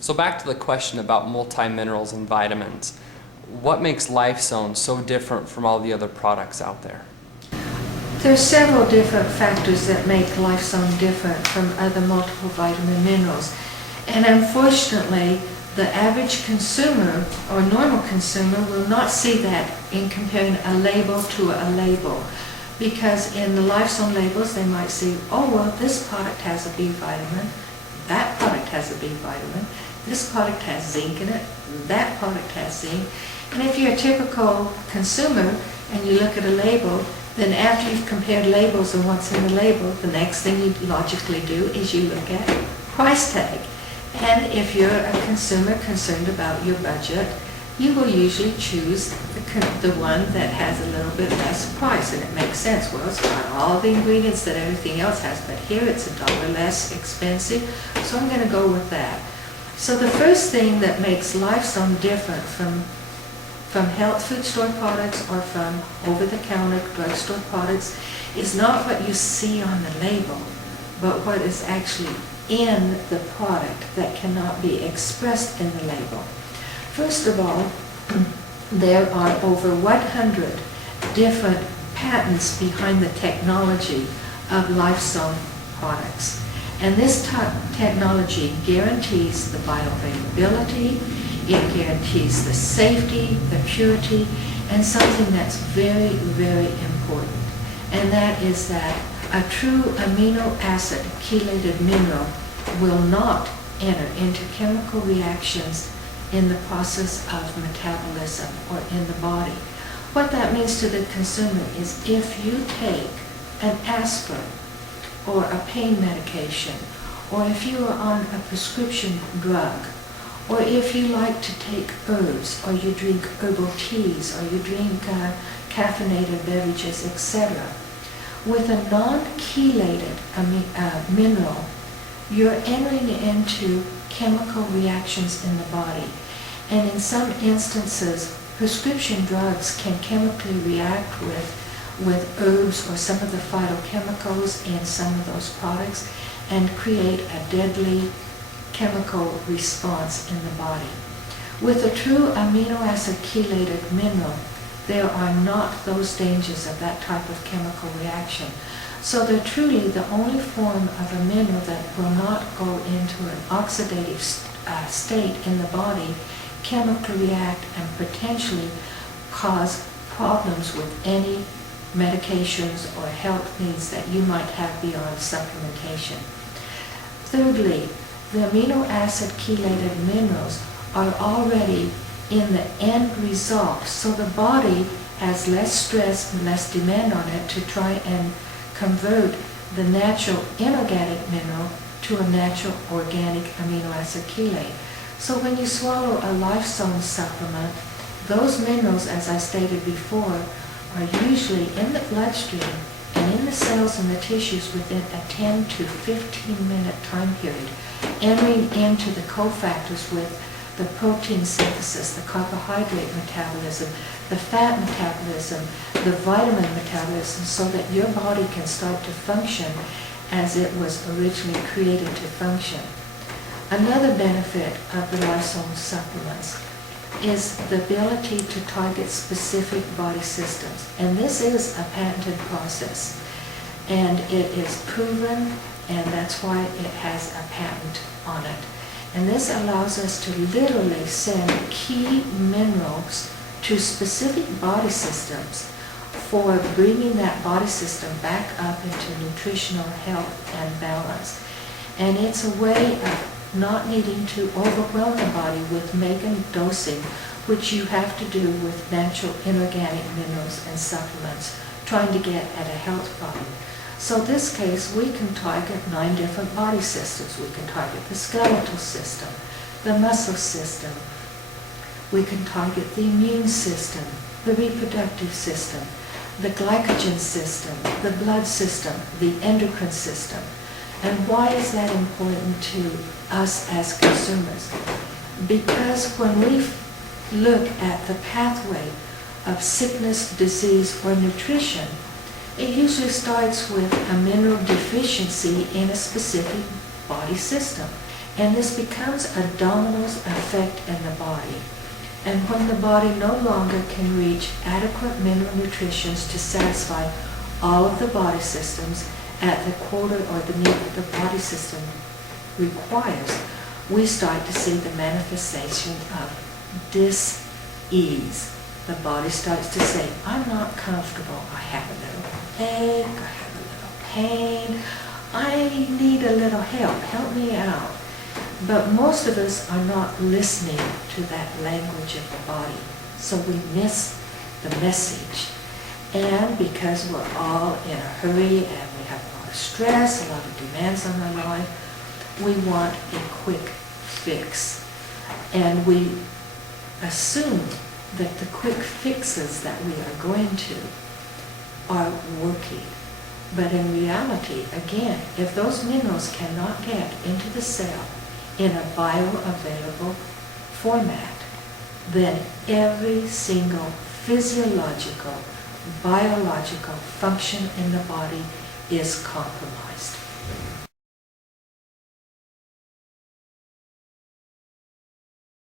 So back to the question about multi-minerals and vitamins. What makes LifeZone so different from all the other products out there? There are several different factors that make LifeZone different from other multiple vitamin minerals. And unfortunately, the average consumer or normal consumer will not see that in comparing a label to a label. Because in the LifeZone labels, they might see, oh, well, this product has a B vitamin, that product has a B vitamin, this product has zinc in it, that product has zinc. And if you're a typical consumer and you look at a label, then after you've compared labels and what's in the label, the next thing you logically do is you look at price tag. And if you're a consumer concerned about your budget, you will usually choose the one that has a little bit less price, and it makes sense. Well, it's got all the ingredients that everything else has, but here it's $1 less expensive, so I'm going to go with that. So the first thing that makes LifeZone different from health food store products or from over-the-counter drugstore products is not what you see on the label, but what is actually in the product that cannot be expressed in the label. First of all, there are over 100 different patents behind the technology of LifeZone products. And this technology guarantees the bioavailability, it guarantees the safety, the purity, and something that's very, very important. And that is that a true amino acid chelated mineral will not enter into chemical reactions in the process of metabolism or in the body. What that means to the consumer is if you take an aspirin or a pain medication, or if you are on a prescription drug, or if you like to take herbs, or you drink herbal teas, or you drink caffeinated beverages, etc., with a non-chelated mineral, you're entering into chemical reactions in the body. And in some instances, prescription drugs can chemically react with herbs or some of the phytochemicals in some of those products and create a deadly chemical response in the body. With a true amino acid chelated mineral, there are not those dangers of that type of chemical reaction. So they're truly the only form of a mineral that will not go into an oxidative state in the body, chemically react, and potentially cause problems with any medications or health needs that you might have beyond supplementation. Thirdly, the amino acid chelated minerals are already in the end result, so the body has less stress and less demand on it to try and convert the natural inorganic mineral to a natural organic amino acid chelate. So when you swallow a LifeZone supplement, those minerals, as I stated before, are usually in the bloodstream and in the cells and the tissues within a 10 to 15 minute time period, entering into the cofactors with the protein synthesis, the carbohydrate metabolism, the fat metabolism, the vitamin metabolism, so that your body can start to function as it was originally created to function. Another benefit of the LifeZone supplements is the ability to target specific body systems. And this is a patented process. And it is proven, and that's why it has a patent on it. And this allows us to literally send key minerals to specific body systems for bringing that body system back up into nutritional health and balance. And it's a way of not needing to overwhelm the body with mega dosing, which you have to do with natural inorganic minerals and supplements, trying to get at a health problem. So in this case, we can target 9 different body systems. We can target the skeletal system, the muscle system. We can target the immune system, the reproductive system, the glycogen system, the blood system, the endocrine system. And why is that important to us as consumers? Because when we look at the pathway of sickness, disease, or nutrition, it usually starts with a mineral deficiency in a specific body system. And this becomes a dominoes effect in the body. And when the body no longer can reach adequate mineral nutrition to satisfy all of the body systems at the quota or the need that the body system requires, we start to see the manifestation of dis-ease. The body starts to say, I'm not comfortable. I have a little ache, I have a little pain, I need a little help, help me out. But most of us are not listening to that language of the body, so we miss the message. And because we're all in a hurry and we have a lot of stress, a lot of demands on our life, we want a quick fix. And we assume that the quick fixes that we are going to are working. But in reality, again, if those minerals cannot get into the cell in a bioavailable format, then every single physiological, biological function in the body is compromised.